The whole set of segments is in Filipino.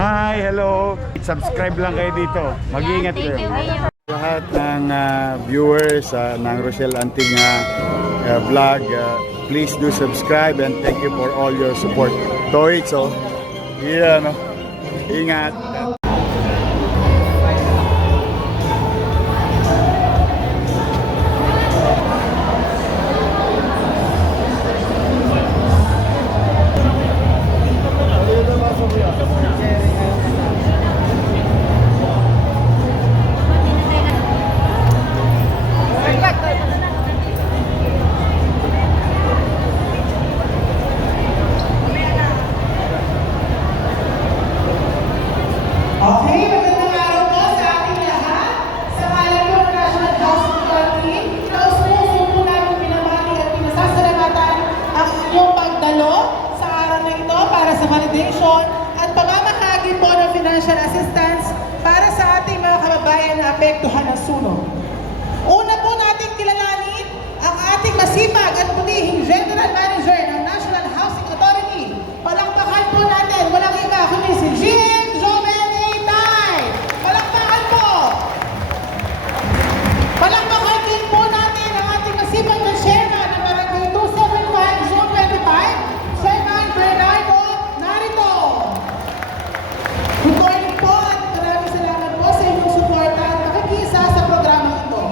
Hi, hello. Subscribe lang kayo dito. Mag-iingat kayo. Lahat ng viewers ng Rochelle Anting vlog, please do subscribe and thank you for all your support. Toits, oh. Yeah, no. Ingat. Okay, magandang araw po sa ating lahat. Sa ngalan po ng National Housing Authority, taus-puso po namin pinamati at pinasasalamatan ang inyong pagdalo sa araw na ito para sa validation at pamamahagi po ng financial assistance para sa ating mga kababayan na apektuhan ng sunog. Una po nating kilalanin ang ating masipag at putihing General Manager ng National Housing Authority. Palakpakan po natin, walang iba kundi si GM palakpakan din po natin ang ating masipag na chairman ng Barangay 275 Zone 25, Chairman Bernardo Narito. Good morning po at maraming salamat po sa inyong suporta at nakikiisa sa programa ito.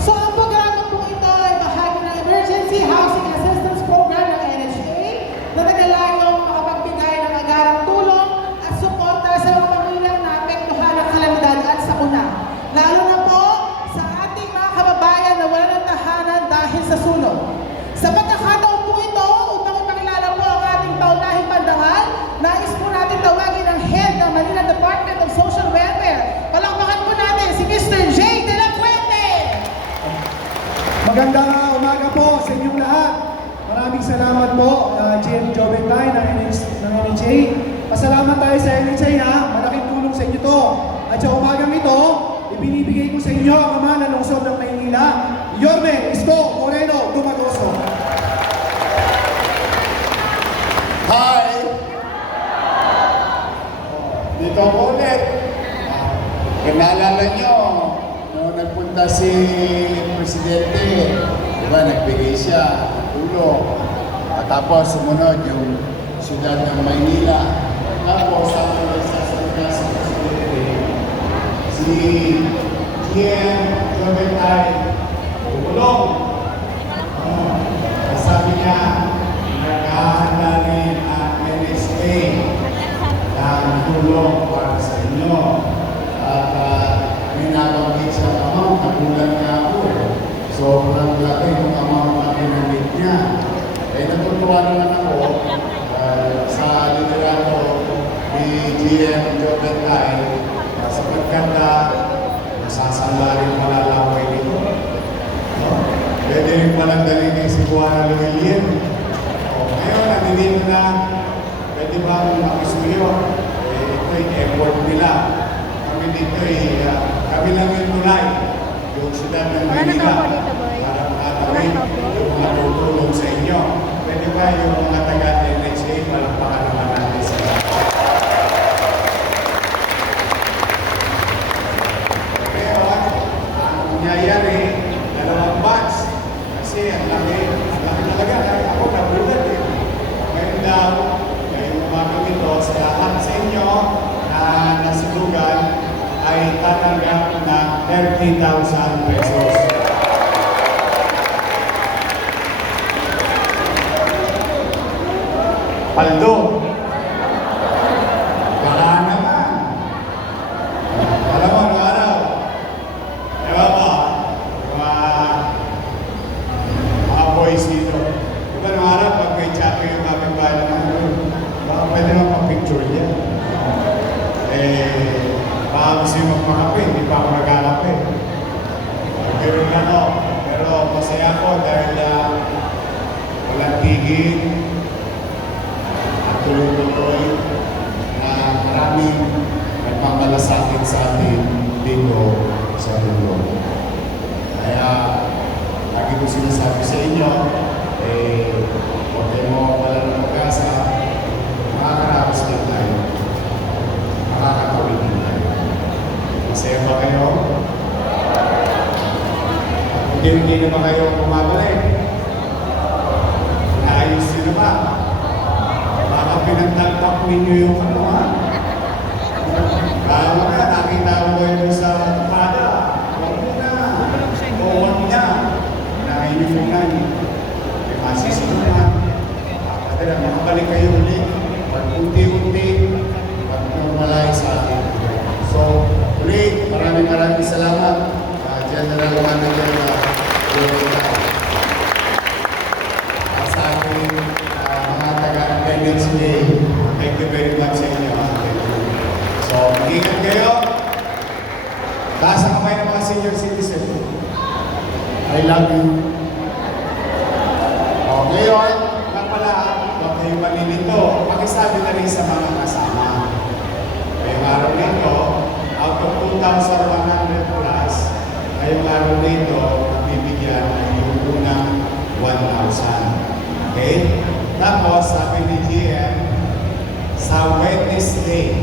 So ang programa po ito ay bahagi ng Emergency Housing Assistance Program ng NHA na naglalayong makapagbigay ng agarang tulong at suporta sa mga pamilyang naapektuhan ng kalamidad at sakuna. Lalo na po kababayan na wala ng tahanan dahil sa sunog. Sa pagkakataon po ito, upang ipakilala po ang ating paunahing pandangal, nais po natin tawagin ang head ng Manila Department of Social Welfare. Palakpakan po natin si Mr. J. De La Fuente. Magandang umaga po sa inyong lahat. Maraming salamat po, GM Joventay ng NHA. Pasalamat tayo sa NHA ha. Malaking tulong sa inyo to. At sa umagang ito, ibinibigay ko sa inyo ang ama ng lungsod ng Maynila, Yorme Isko Moreno Dumagoso. Hi! Dito ako ulit. Kung naalala nyo, nung nagpunta si Presidente, diba, nagbigay siya ng tulong. At tapos sumunod yung siyudad ng Maynila. Tapos sabi ng sasalita sa Presidente, si GM Joventay tumulong. Sabi niya, nagkahanda rin ang NSA ng tulong para sa inyo. At may nabanggit siya amount, nagulat niya ako. Sobrang laki yung amount na pinamit niya. Natutuwa naman ako sa liderato ni GM Joventay sapagkat nasasala rin malalaway nito. Pwede rin palang dalhin si Buwana Luwilien. Ngayon, nandito na, pwede bang makisuyo? Ito'y effort nila. Kami dito'y, kami lang yung tulay. Yung siyudad ng Manila. Para makatawin yung mga tutulong sa inyo. Pwede ba yung mga taga-NHA, palakpakan naman natin sila. Nangyayari, dalawang batch. Kasi ang laki talaga. Ako nabulat eh. Ngayon daw, ngayong umagang ito, sa lahat sa inyo na nasulugan ay tatanggap ng 30,000 pesos. Paldo. Wala naman. Alam mo, ano araw? Ewa ba? Mga boys dito. Diba nung araw, pag may chato yung kapitbahay naman, baka pwede naman pang-picture niya. Baka gusto yung magpakape, hindi pa ako naghanap eh. Pero lang ako. Pero masaya ako dahil walang tigil at tuloy-tuloy na maraming nagmamalasakit sa atin dito sa mundo. Kaya, lagi ko sinasabi sa inyo, huwag kayo mo wala ng pag-asa, makakaraos din tayo. hindi na ba kayo bumabalik? Naayos nyo na ba? Baka pinagtalpak ninyo yung ano ha? Kaya nga, nakita mo kayo sa pada. Huwag mo na. O huwag niya. Unahin niyo muna niyo. May masisimulan. Kapatid, makabalik kayo ulit. Pag unti-unti, pag normalize sa atin. So, ulit, maraming salamat. General Manager at sa ating mga taga-attendance day, thank you very much sa inyo. So, mag-ingat kayo. Taas ang kamay ng mga senior citizen. I love you. O, ngayon, nga pala, huwag kayong malilito. Pakisabi na rin sa mga kasama. Ngayong araw nito, out of 2,100 plus, ngayong araw nito, bibigyan ay yung unang 1,000. Okay? Tapos, sabi ni GM, sa Wednesday,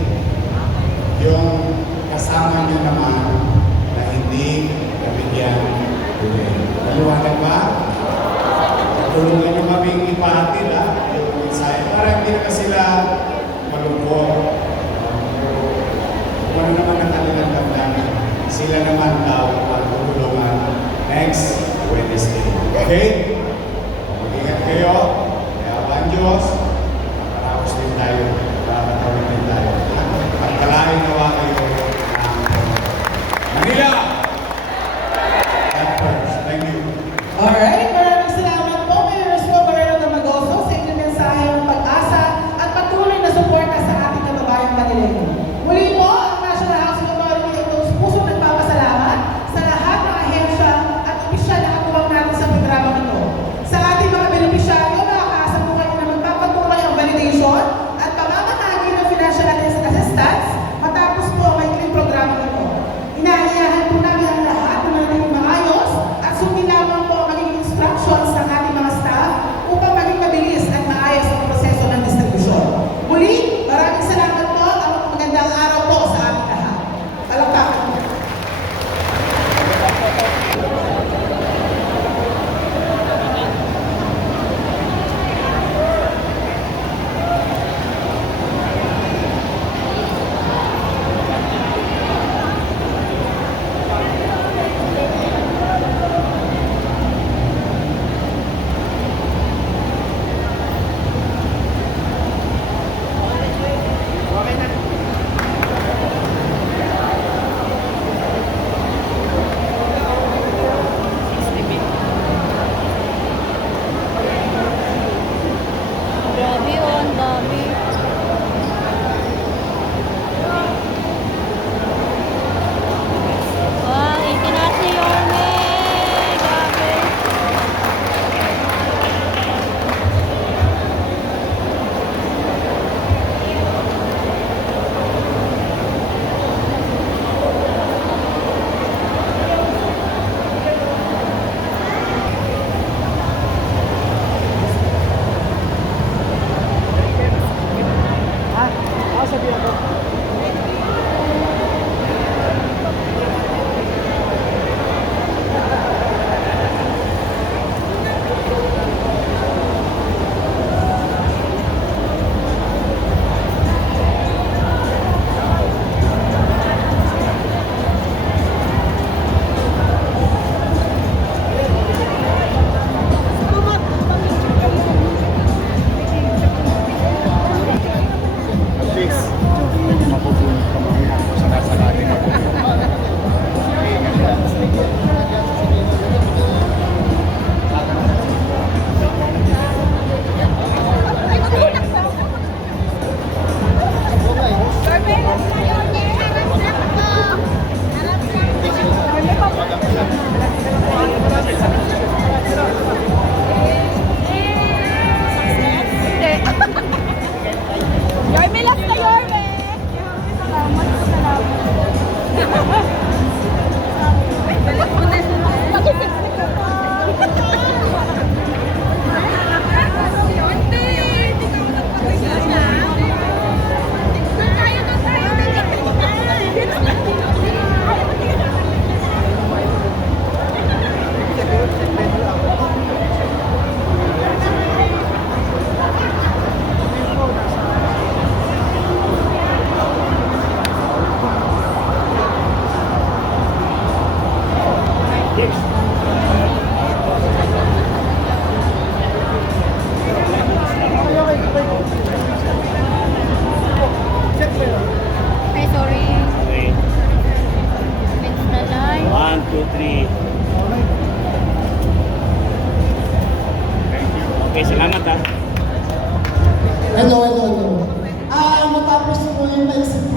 yung kasama niyo naman na hindi nabigyan ulit. Maliwanag ba? Tulungan niyo kaming ipahatid yung mensahe para hindi na sila malungkot. Kung ano naman ang kanilang damdamin, sila naman daw magtutulungan next Wednesday. Okay? Mag-ingat kayo. Kaya ang Diyos, matapos din tayo. Matapos din tayo. Pagkalain nawa kayo ng Manila! At first, thank you. Alright, maraming salamat po, Mayor Roswell Barrero Damagoso sa inyong mensahe ng pag-asa at patuloy na suporta sa ating kababayang Manileño. Muli po, ang National Housing Authority ay pusong nagpapasalamat sa lahat ng ahensya at opisyal na katuwang natin sa programang ito.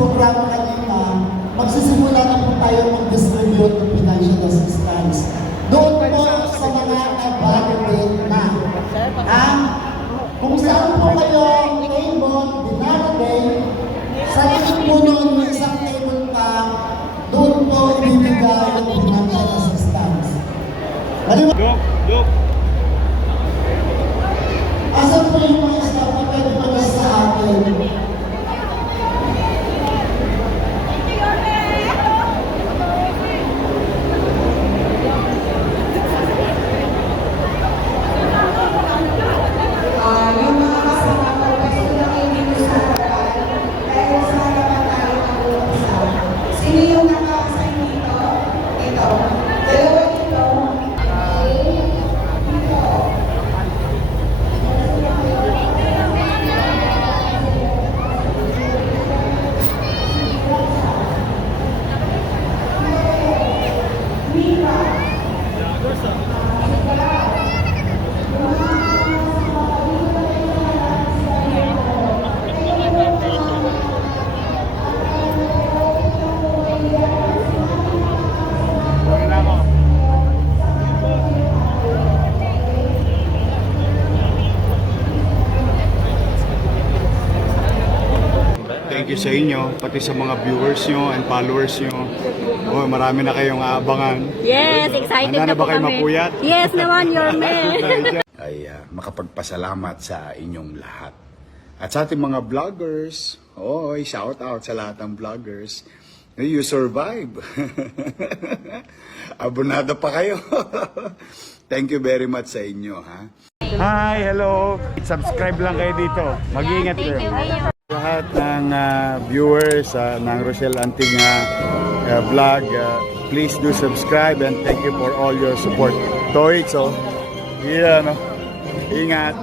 programa kanina, magsisimula na po tayo mag-distribute ng financial assistance. Doon po sa mga nag-validate na. Kung saan po kayo table, dinalagay, sa likod po noon may isang table pa, doon po ibibigay ang financial assistance. Asan po yung mga staff na pwede mag sa atin? Yung mga kasama ko, pwede na kayo dito sa harapan dahil sa harapan tayo mag-umpisa. Sino yung naka-assign dito? Dito. Dalawa dito. Dito. Thank you sa inyo, pati sa mga viewers nyo and followers nyo. Oh, marami na kayong aabangan. Yes, excited Handa na po ba kayo kami. mapuyat? Yes naman, your man. Ay makapagpasalamat sa inyong lahat. At sa ating mga vloggers, shout out sa lahat ng vloggers. You survive. Abonado pa kayo. Thank you very much sa inyo, ha? Hi, hello. Subscribe lang kayo dito. Mag-iingat kayo. Lahat ng viewers ng Rochelle Anting vlog, please do subscribe and thank you for all your support. Toy, so, yeah, no? Ingat.